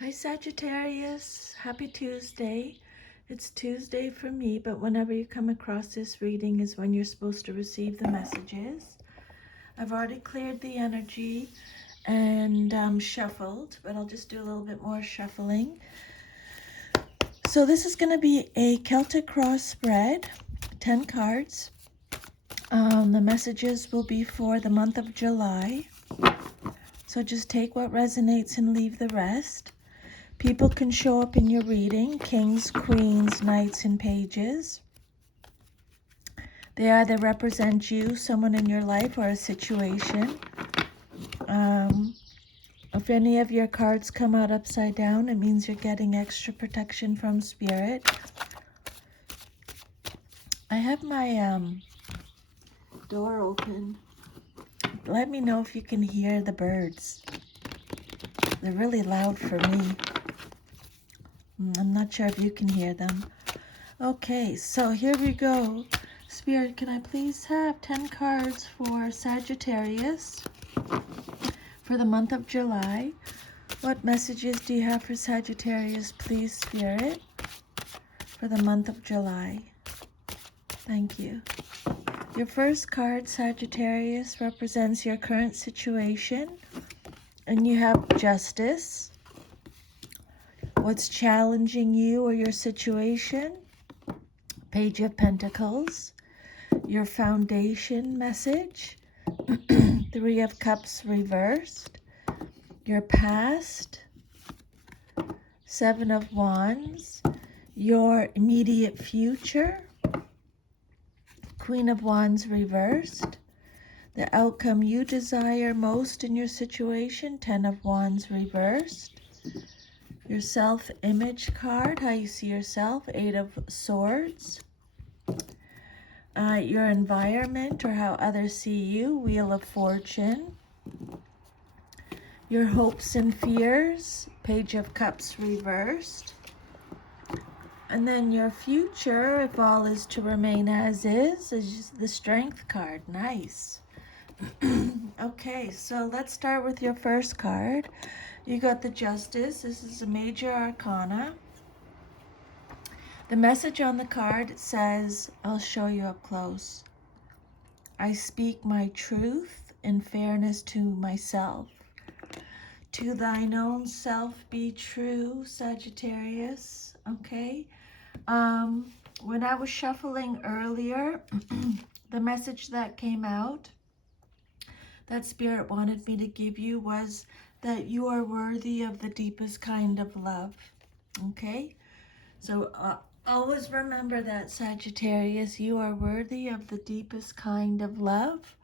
Hi Sagittarius, happy Tuesday. It's Tuesday for me, but whenever you come across this reading is when you're supposed to receive the messages. I've already cleared the energy and shuffled, but I'll just do a little bit more shuffling. So this is going to be a Celtic cross spread, 10 cards. The messages will be for the month of July. So just take what resonates and leave the rest. People can show up in your reading, kings, queens, knights, and pages. They either represent you, someone in your life, or a situation. If any of your cards come out upside down, it means you're getting extra protection from spirit. I have my door open. Let me know if you can hear the birds. They're really loud for me. I'm not sure if you can hear them. Okay, so here we go. Spirit, can I please have 10 cards for Sagittarius for the month of July? What messages do you have for Sagittarius, please, Spirit, for the month of July? Thank you. Your first card, Sagittarius, represents your current situation, and you have Justice. What's challenging you or your situation? Page of Pentacles. Your foundation message, Three of Cups reversed. Your past, Seven of Wands. Your immediate future, Queen of Wands reversed. The outcome you desire most in your situation, Ten of Wands reversed. Your self-image card, how you see yourself, Eight of Swords. Your environment or how others see you, Wheel of Fortune. Your hopes and fears, Page of Cups reversed. And then your future, if all is to remain as is the Strength card. Nice. Okay, so let's start with your first card. You got the Justice. This is a major arcana. The message on the card says, I'll show you up close. I speak my truth in fairness to myself. To thine own self be true, Sagittarius. Okay. When I was shuffling earlier, the message that came out that Spirit wanted me to give you was that you are worthy of the deepest kind of love. Okay. So always remember that, Sagittarius, you are worthy of the deepest kind of love,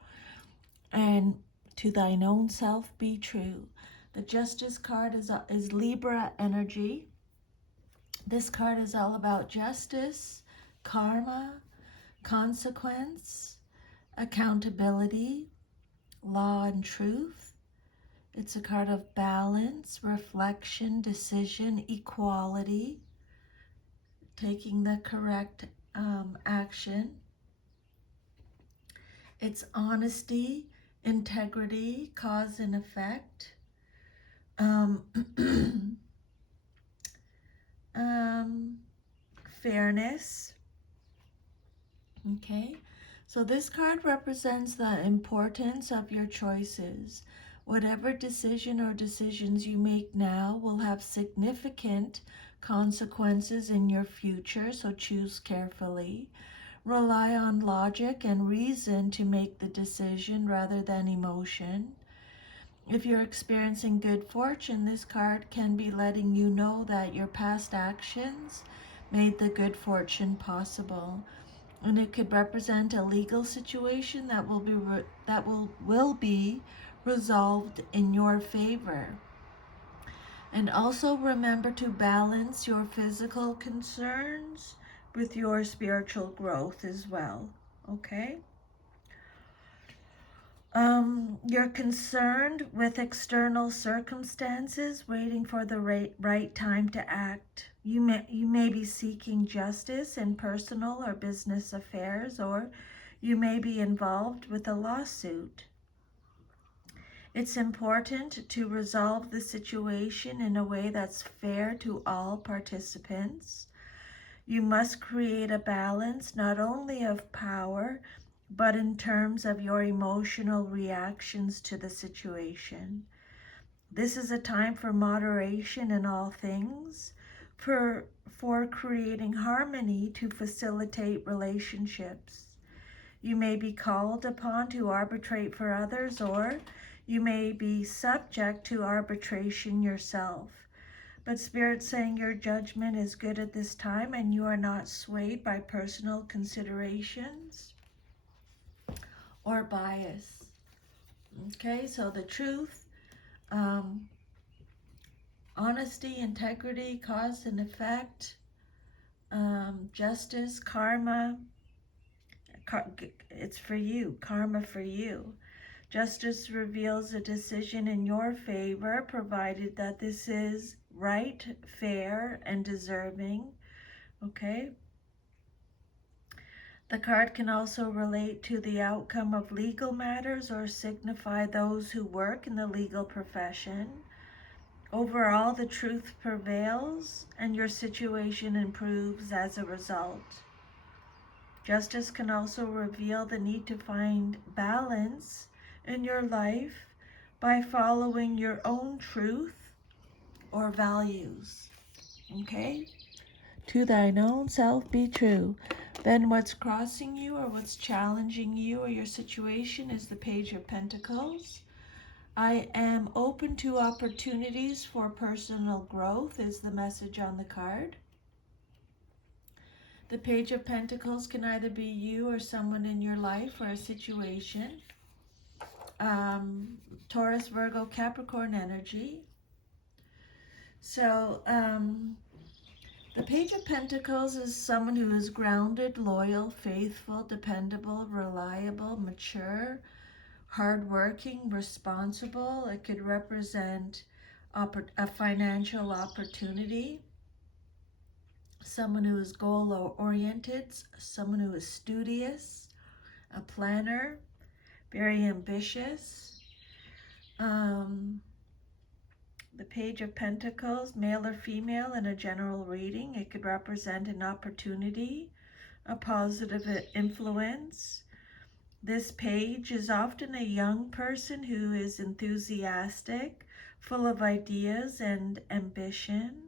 and to thine own self be true. The Justice card is Libra energy. This card is all about justice, karma, consequence, accountability, law and truth. It's a card of balance, reflection, decision, equality, taking the correct action. It's honesty, integrity, cause and effect. Fairness. Okay, so this card represents the importance of your choices. Whatever decision or decisions you make now will have significant consequences in your future, so choose carefully. Rely on logic and reason to make the decision rather than emotion. If you're experiencing good fortune, this card can be letting you know that your past actions made the good fortune possible. And it could represent a legal situation that will be resolved in your favor. And also remember to balance your physical concerns with your spiritual growth as well. Okay? You're concerned with external circumstances, waiting for the right time to act. You may be seeking justice in personal or business affairs, or you may be involved with a lawsuit. It's important to resolve the situation in a way that's fair to all participants. You must create a balance not only of power, but in terms of your emotional reactions to the situation. This is a time for moderation in all things, for creating harmony to facilitate relationships. You may be called upon to arbitrate for others, or you may be subject to arbitration yourself. But Spirit's saying your judgment is good at this time and you are not swayed by personal considerations or bias. Okay, so the truth, honesty, integrity, cause and effect, justice, karma, it's for you, karma for you. Justice reveals a decision in your favor, provided that this is right, fair, and deserving. Okay? The card can also relate to the outcome of legal matters or signify those who work in the legal profession. Overall, the truth prevails and your situation improves as a result. Justice can also reveal the need to find balance in your life by following your own truth or values. Okay? To thine own self be true. Then what's crossing you or what's challenging you or your situation is the Page of Pentacles. I am open to opportunities for personal growth is the message on the card. The Page of Pentacles can either be you or someone in your life or a situation. Taurus, Virgo, Capricorn energy. So, the Page of Pentacles is someone who is grounded, loyal, faithful, dependable, reliable, mature, hardworking, responsible. It could represent a financial opportunity, someone who is goal-oriented, someone who is studious, a planner, very ambitious. The Page of Pentacles, male or female in a general reading, it could represent an opportunity, a positive influence. This page is often a young person who is enthusiastic, full of ideas and ambition.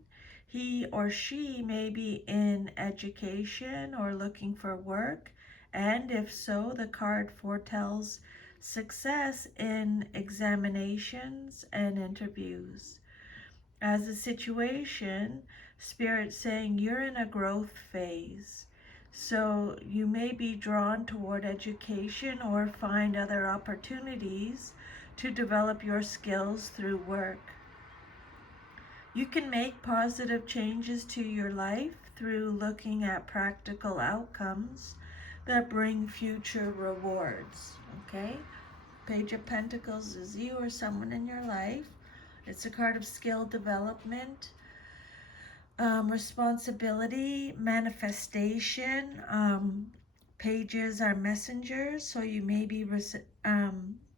He or she may be in education or looking for work, and if so, the card foretells success in examinations and interviews. As a situation, Spirit saying you're in a growth phase. So you may be drawn toward education or find other opportunities to develop your skills through work. You can make positive changes to your life through looking at practical outcomes that bring future rewards. Okay? Page of Pentacles is you or someone in your life. It's a card of skill development, responsibility, manifestation. Pages are messengers, so you may be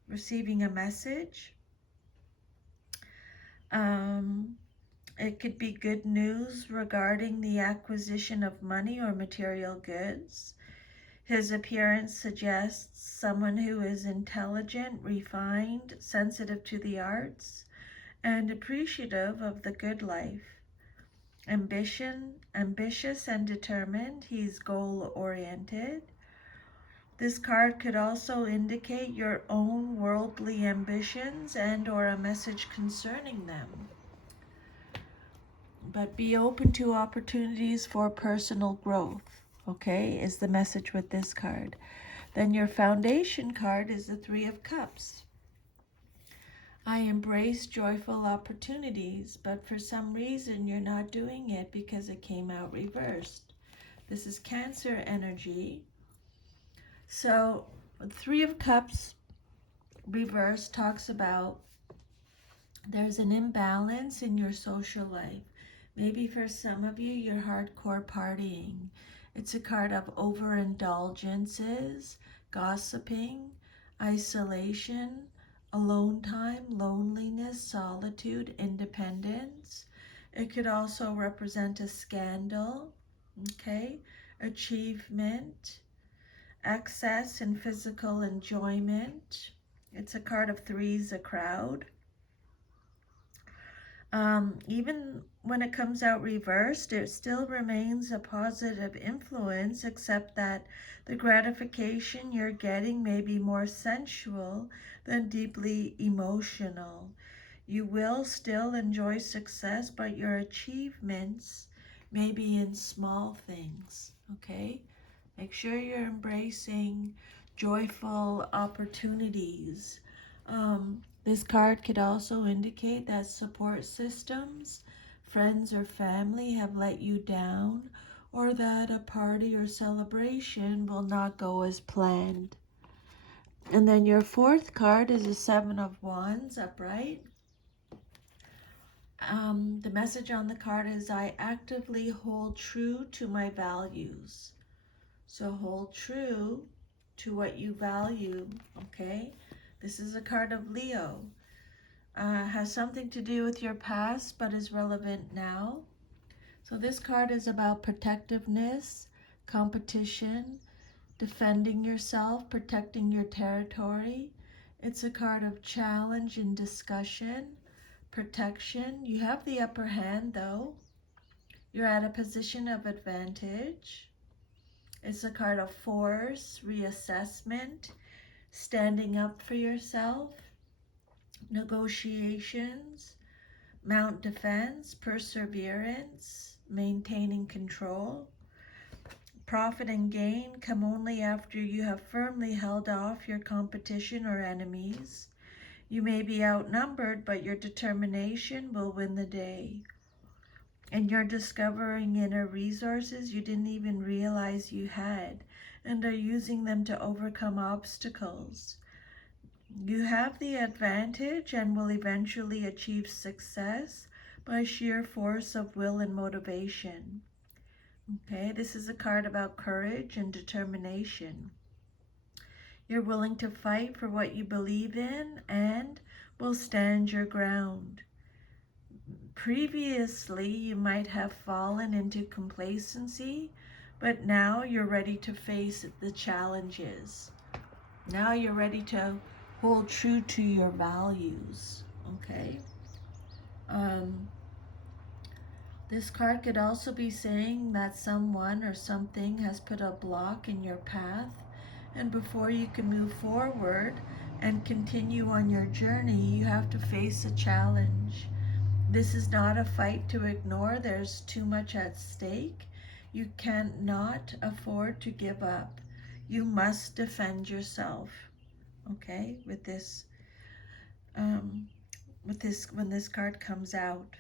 receiving a message. It could be good news regarding the acquisition of money or material goods. His appearance suggests someone who is intelligent, refined, sensitive to the arts, and appreciative of the good life. Ambitious and determined. He's goal-oriented. This card could also indicate your own worldly ambitions and or a message concerning them. But be open to opportunities for personal growth, okay, is the message with this card. Then your foundation card is the Three of Cups. I embrace joyful opportunities, but for some reason you're not doing it because it came out reversed. This is Cancer energy. So Three of Cups reversed talks about there's an imbalance in your social life. Maybe for some of you, you're hardcore partying. It's a card of overindulgences, gossiping, isolation, alone time, loneliness, solitude, independence. It could also represent a scandal, okay, achievement, excess and physical enjoyment. It's a card of threes, a crowd. Even when it comes out reversed, it still remains a positive influence, except that the gratification you're getting may be more sensual than deeply emotional. You will still enjoy success, but your achievements may be in small things, okay? Make sure you're embracing joyful opportunities. This card could also indicate that support systems, friends or family have let you down, or that a party or celebration will not go as planned. And then your fourth card is a Seven of Wands upright. The message on the card is, I actively hold true to my values. So hold true to what you value, okay? This is a card of Leo. Has something to do with your past, but is relevant now. So this card is about protectiveness, competition, defending yourself, protecting your territory. It's a card of challenge and discussion, protection. You have the upper hand, though. You're at a position of advantage. It's a card of force, reassessment, standing up for yourself, negotiations, mount defense, perseverance, maintaining control. Profit and gain come only after you have firmly held off your competition or enemies. You may be outnumbered, but your determination will win the day. And you're discovering inner resources you didn't even realize you had, and are using them to overcome obstacles. You have the advantage and will eventually achieve success by sheer force of will and motivation. Okay, this is a card about courage and determination. You're willing to fight for what you believe in and will stand your ground. Previously, you might have fallen into complacency, but now you're ready to face the challenges. Now you're ready to hold true to your values, okay? This card could also be saying that someone or something has put a block in your path, and before you can move forward and continue on your journey, you have to face a challenge. This is not a fight to ignore. There's too much at stake. You cannot afford to give up. You must defend yourself, okay, with this when this card comes out.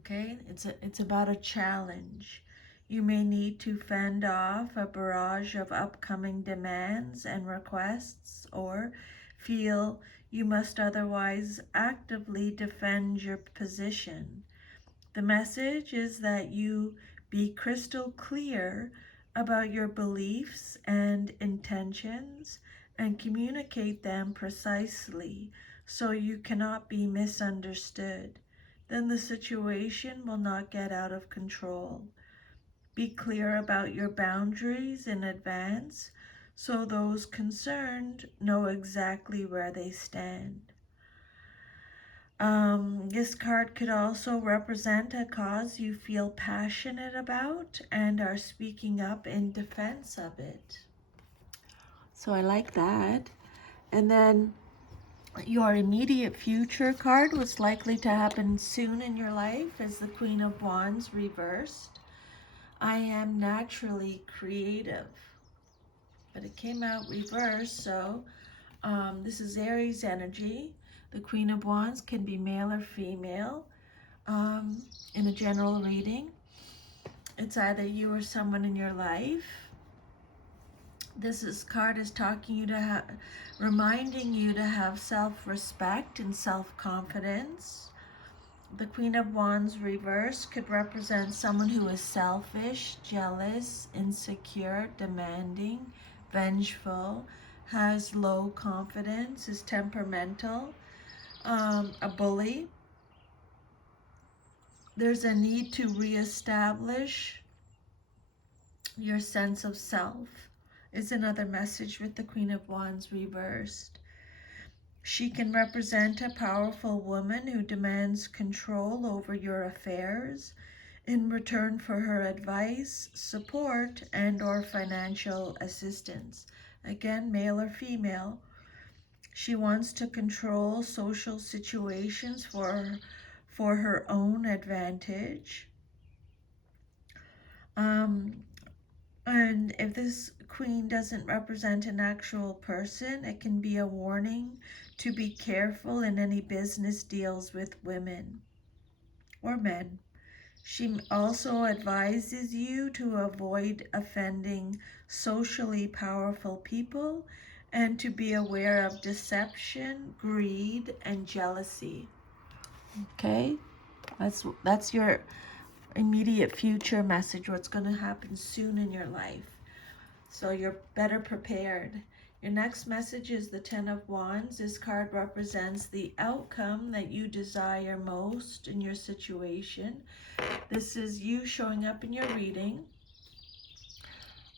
Okay, it's about a challenge. You may need to fend off a barrage of upcoming demands and requests, or feel you must otherwise actively defend your position. The message is that you be crystal clear about your beliefs and intentions and communicate them precisely so you cannot be misunderstood. Then the situation will not get out of control. Be clear about your boundaries in advance so those concerned know exactly where they stand. This card could also represent a cause you feel passionate about and are speaking up in defense of it. So I like that. And then your immediate future card, what's likely to happen soon in your life, is the Queen of Wands reversed. I am naturally creative. But it came out reversed, so this is Aries energy. The Queen of Wands can be male or female in a general reading. It's either you or someone in your life. This card is reminding you to have self-respect and self-confidence. The Queen of Wands reversed could represent someone who is selfish, jealous, insecure, demanding, vengeful, has low confidence, is temperamental, a bully. There's a need to reestablish your sense of self, is another message with the Queen of Wands reversed. She can represent a powerful woman who demands control over your affairs in return for her advice, support, and or financial assistance. Again, male or female. She wants to control social situations for her own advantage. And if this queen doesn't represent an actual person, it can be a warning to be careful in any business deals with women or men. She also advises you to avoid offending socially powerful people and to be aware of deception, greed, and jealousy. Okay? That's your immediate future message, what's going to happen soon in your life. So you're better prepared. Your next message is the Ten of Wands. This card represents the outcome that you desire most in your situation. This is you showing up in your reading.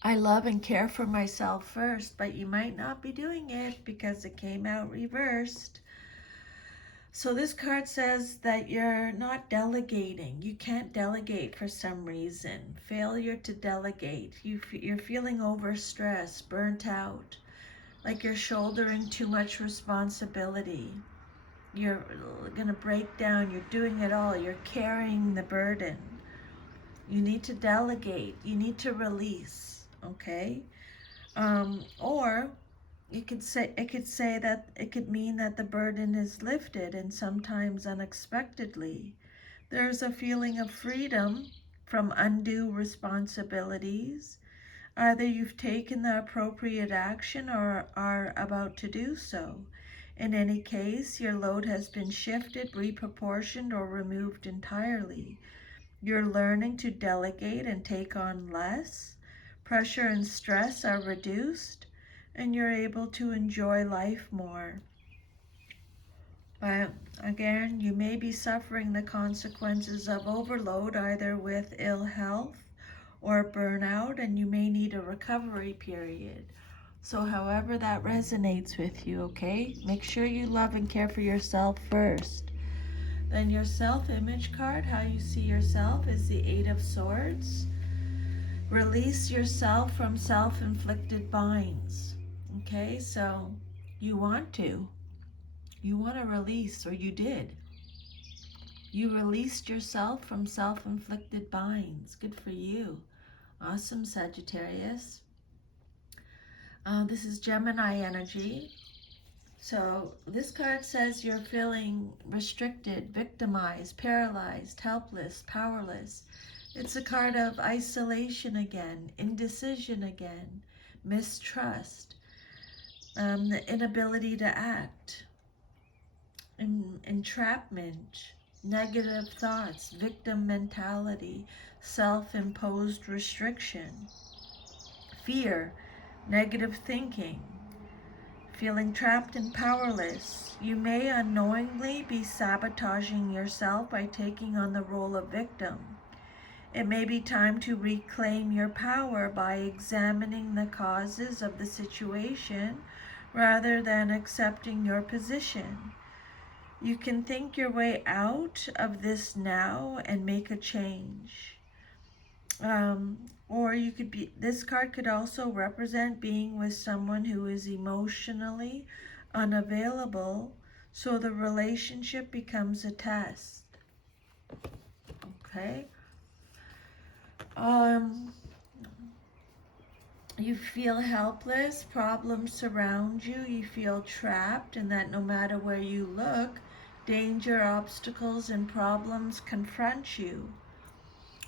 I love and care for myself first, but you might not be doing it because it came out reversed. So this card says that you're not delegating. You can't delegate for some reason. Failure to delegate. You're feeling overstressed, burnt out, like you're shouldering too much responsibility. You're going to break down. You're doing it all. You're carrying the burden. You need to delegate. You need to release, okay? Or it could mean that the burden is lifted, and sometimes unexpectedly. There's a feeling of freedom from undue responsibilities. Either you've taken the appropriate action or are about to do so. In any case, your load has been shifted, reproportioned, or removed entirely. You're learning to delegate and take on less. Pressure and stress are reduced, and you're able to enjoy life more. But again, you may be suffering the consequences of overload, either with ill health or burnout, and you may need a recovery period. So however that resonates with you, okay? Make sure you love and care for yourself first. Then your self-image card, how you see yourself, is the Eight of Swords. Release yourself from self-inflicted binds. Okay, so you want to release, or you did. You released yourself from self-inflicted binds. Good for you. Awesome, Sagittarius. This is Gemini energy. So this card says you're feeling restricted, victimized, paralyzed, helpless, powerless. It's a card of isolation again, indecision again, mistrust, the inability to act, entrapment, negative thoughts, victim mentality, self-imposed restriction, fear, negative thinking, feeling trapped and powerless. You may unknowingly be sabotaging yourself by taking on the role of victim. It may be time to reclaim your power by examining the causes of the situation rather than accepting your position. You can think your way out of this now and make a change. Or this card could also represent being with someone who is emotionally unavailable, so the relationship becomes a test. Okay? You feel helpless, problems surround you, you feel trapped, and that no matter where you look, danger, obstacles, and problems confront you.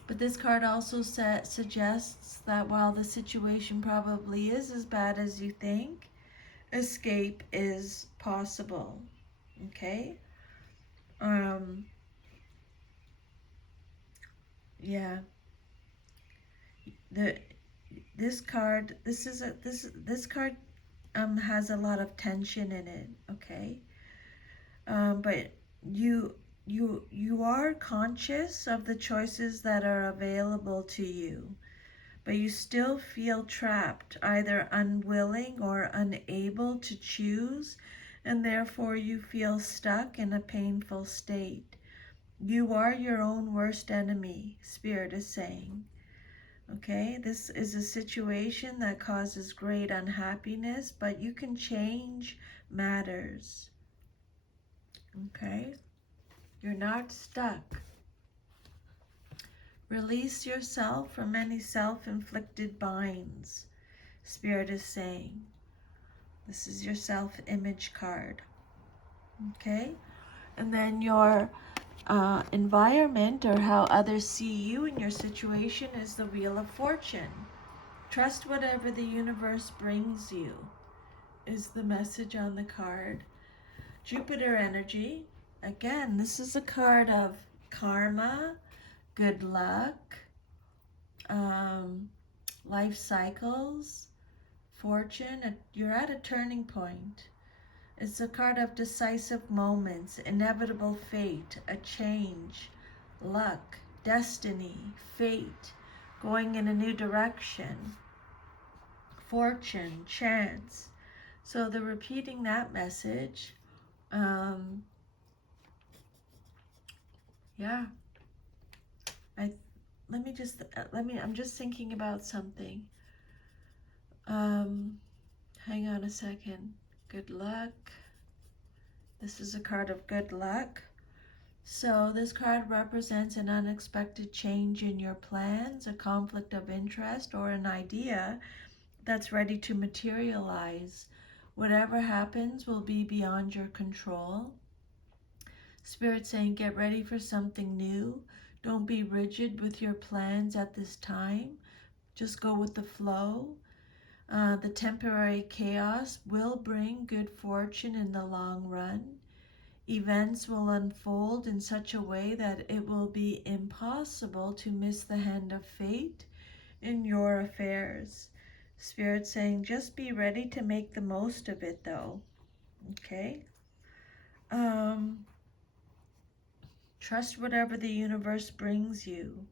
But this card also suggests that while the situation probably is as bad as you think, escape is possible. Okay? Yeah. This card has a lot of tension in it, okay? But you are conscious of the choices that are available to you, but you still feel trapped, either unwilling or unable to choose, and therefore you feel stuck in a painful state. You are your own worst enemy, Spirit is saying. Okay, this is a situation that causes great unhappiness, but you can change matters. Okay, you're not stuck. Release yourself from any self-inflicted binds, Spirit is saying. This is your self-image card. Okay, and then your environment, or how others see you in your situation, is the Wheel of Fortune. Trust whatever the universe brings you, is the message on the card. Jupiter energy. Again, this is a card of karma, good luck, life cycles, fortune. You're at a turning point. It's a card of decisive moments, inevitable fate, a change, luck, destiny, fate, going in a new direction, fortune, chance. So they're repeating that message. Yeah. I'm just thinking about something. Hang on a second. Good luck. This is a card of good luck. So this card represents an unexpected change in your plans, a conflict of interest, or an idea that's ready to materialize. Whatever happens will be beyond your control. Spirit saying, get ready for something new. Don't be rigid with your plans at this time. Just go with the flow. The temporary chaos will bring good fortune in the long run. Events will unfold in such a way that it will be impossible to miss the hand of fate in your affairs. Spirit saying, just be ready to make the most of it, though. Okay? Trust whatever the universe brings you.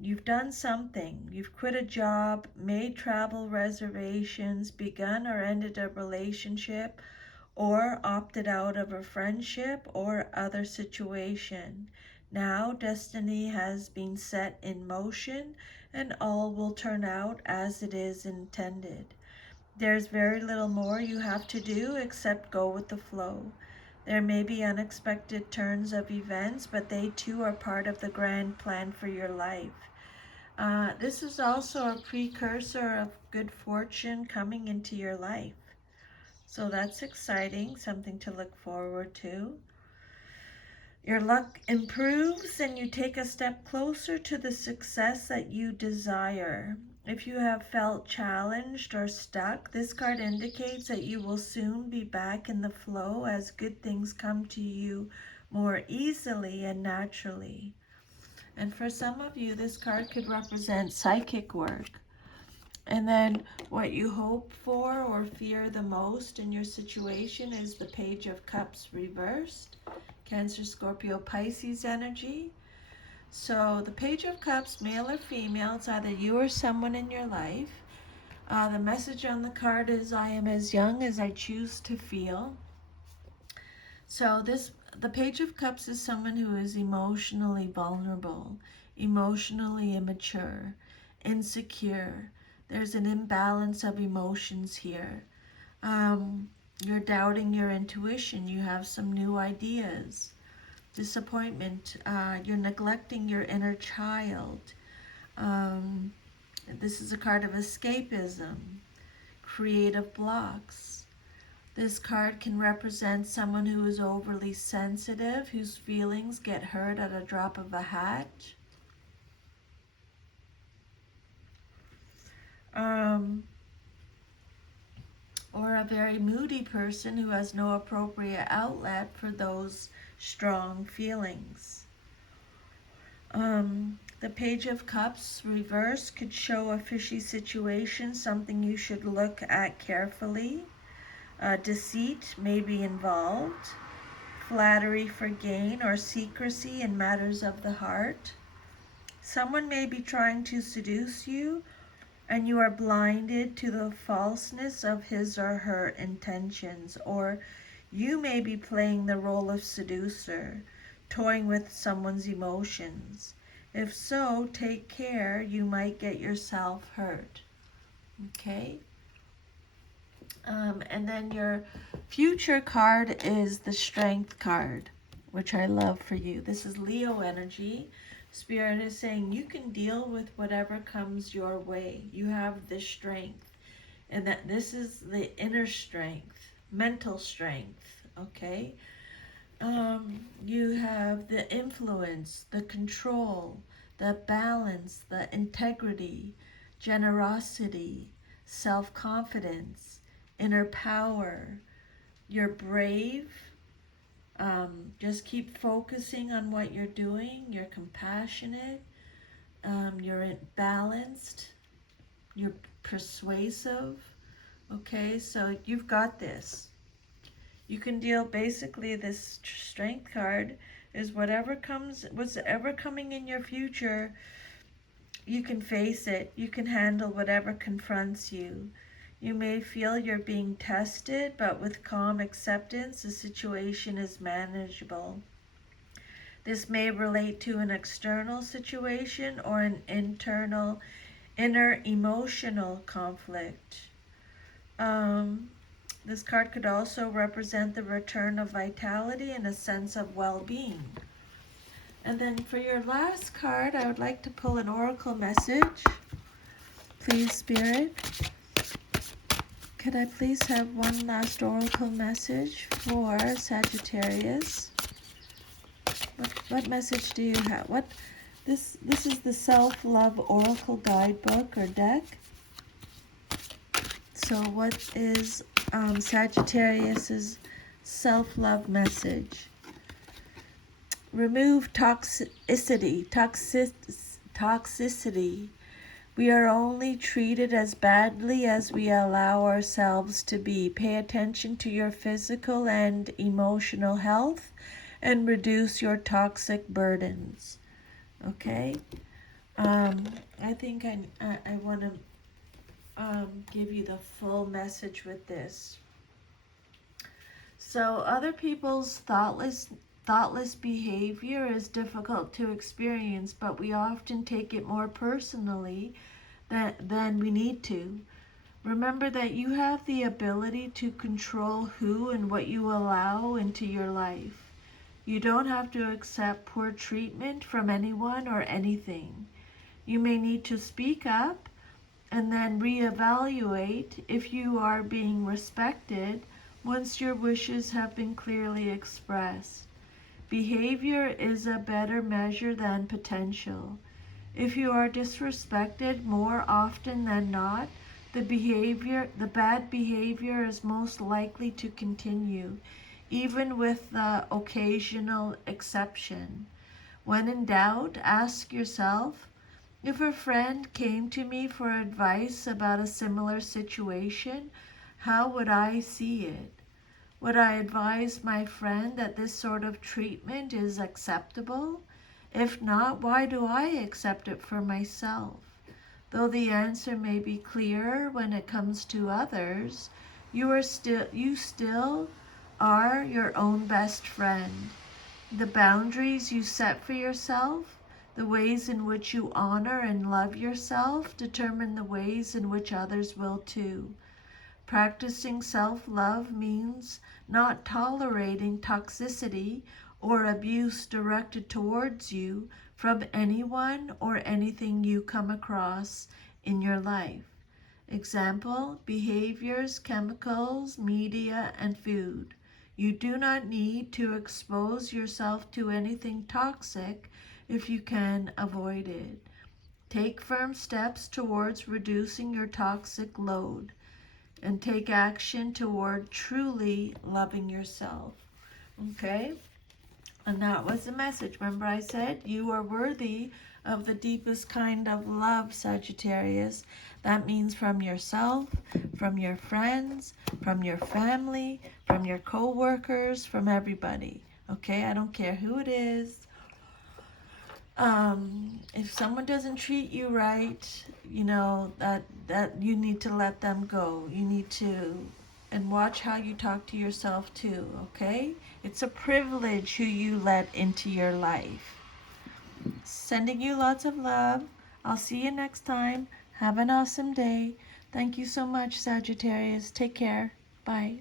You've done something. You've quit a job, made travel reservations, begun or ended a relationship, or opted out of a friendship or other situation. Now destiny has been set in motion, and all will turn out as it is intended. There's very little more you have to do except go with the flow. There may be unexpected turns of events, but they too are part of the grand plan for your life. This is also a precursor of good fortune coming into your life. So that's exciting, something to look forward to. Your luck improves and you take a step closer to the success that you desire. If you have felt challenged or stuck, this card indicates that you will soon be back in the flow as good things come to you more easily and naturally. And for some of you, this card could represent psychic work. And then what you hope for or fear the most in your situation is the Page of Cups reversed. Cancer, Scorpio, Pisces energy. So the Page of Cups, male or female, it's either you or someone in your life. The message on the card is, I am as young as I choose to feel. So the Page of Cups is someone who is emotionally vulnerable, emotionally immature, insecure. There's an imbalance of emotions here. You're doubting your intuition. You have some new ideas. Disappointment. You're neglecting your inner child. This is a card of escapism. Creative blocks. This card can represent someone who is overly sensitive, whose feelings get hurt at a drop of a hat. Or a very moody person who has no appropriate outlet for those strong feelings. The Page of Cups reverse could show a fishy situation, something you should look at carefully. Deceit may be involved. Flattery for gain or secrecy in matters of the heart. Someone may be trying to seduce you, and you are blinded to the falseness of his or her intentions, or you may be playing the role of seducer, toying with someone's emotions. If so, take care, you might get yourself hurt. Okay? And then your future card is the Strength card, which I love for you. This is Leo energy. Spirit is saying you can deal with whatever comes your way. You have the strength. And that this is the inner strength, mental strength, okay? You have the influence, the control, the balance, the integrity, generosity, self-confidence, inner power. You're brave. Just keep focusing on what you're doing. You're compassionate. You're balanced. You're persuasive. Okay, so you've got this. You can deal, basically this strength card is whatever coming in your future, you can face it. You can handle whatever confronts you. You may feel you're being tested, but with calm acceptance, the situation is manageable. This may relate to an external situation or an inner emotional conflict. This card could also represent the return of vitality and a sense of well-being. And then for your last card, I would like to pull an oracle message. Please, Spirit. Could I please have one last oracle message for Sagittarius? What message do you have? This is the Self-Love Oracle Guidebook or deck. So what is Sagittarius's self-love message? Remove toxicity. We are only treated as badly as we allow ourselves to be. Pay attention to your physical and emotional health and reduce your toxic burdens. Okay? I think I want to give you the full message with this. So other people's thoughtless behavior is difficult to experience, but we often take it more personally than we need to. Remember that you have the ability to control who and what you allow into your life. You don't have to accept poor treatment from anyone or anything. You may need to speak up and then reevaluate if you are being respected once your wishes have been clearly expressed. Behavior is a better measure than potential. If you are disrespected more often than not, the bad behavior is most likely to continue, even with the occasional exception. When in doubt, ask yourself, if a friend came to me for advice about a similar situation, how would I see it? Would I advise my friend that this sort of treatment is acceptable? If not, why do I accept it for myself? Though the answer may be clearer when it comes to others, you still are your own best friend. The boundaries you set for yourself, the ways in which you honor and love yourself, determine the ways in which others will too. Practicing self-love means not tolerating toxicity or abuse directed towards you from anyone or anything you come across in your life. Example, behaviors, chemicals, media, and food. You do not need to expose yourself to anything toxic if you can avoid it. Take firm steps towards reducing your toxic load and take action toward truly loving yourself. Okay? And that was the message. Remember I said you are worthy of the deepest kind of love, Sagittarius. That means from yourself, from your friends, from your family, from your co-workers, from everybody. Okay, I don't care who it is. If someone doesn't treat you right, you know, that you need to let them go. You need to, and watch how you talk to yourself too, okay? It's a privilege who you let into your life. Sending you lots of love. I'll see you next time. Have an awesome day. Thank you so much, Sagittarius. Take care. Bye.